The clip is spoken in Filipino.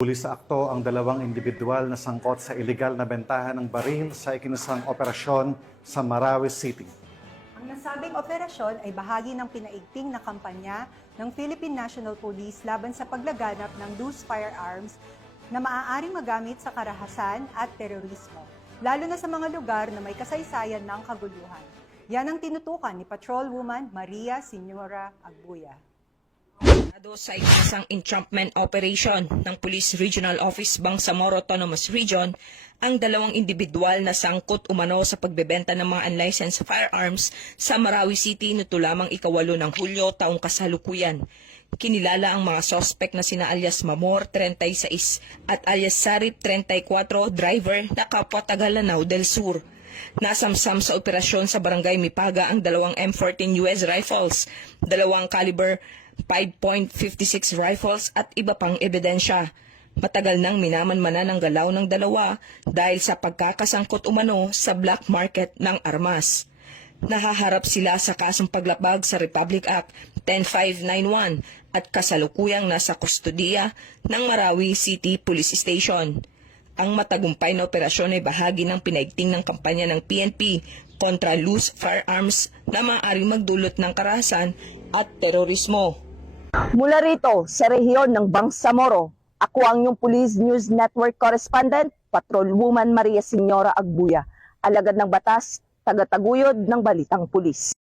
Huli sa akto ang dalawang individual na sangkot sa iligal na bentahan ng baril sa ikinasang operasyon sa Marawi City. Ang nasabing operasyon ay bahagi ng pinaigting na kampanya ng Philippine National Police laban sa paglaganap ng loose firearms na maaaring magamit sa karahasan at terorismo, lalo na sa mga lugar na may kasaysayan ng kaguluhan. Yan ang tinutukan ni Patrolwoman Maria Señora Agbuya. Sa ikinasang entrapment operation ng Police Regional Office Bangsamoro Autonomous Region, ang dalawang individual na sangkot umano sa pagbebenta ng mga unlicensed firearms sa Marawi City nito lamang 8 ng Hulyo taong kasalukuyan. Kinilala ang mga sospek na sina alias Mamor, 36 at alias Sarip, 34, driver na kapwa taga Lanao del Sur. Nasamsam sa operasyon sa Barangay Mipaga ang dalawang M14 US rifles, dalawang caliber 5.56 rifles at iba pang ebidensya. Matagal nang minamanmanan ang galaw ng dalawa dahil sa pagkakasangkot umano sa black market ng armas. Nahaharap sila sa kasong paglabag sa Republic Act 10591 at kasalukuyang nasa kustodiya ng Marawi City Police Station. Ang matagumpay na operasyon ay bahagi ng pinaigting ng kampanya ng PNP kontra loose firearms na maaaring magdulot ng karahasan at terorismo. Mula rito sa rehiyon ng Bangsamoro, ako ang inyong Police News Network Correspondent, Patrolwoman Maria Señora Agbuya, alagad ng batas, tagataguyod ng Balitang Pulis.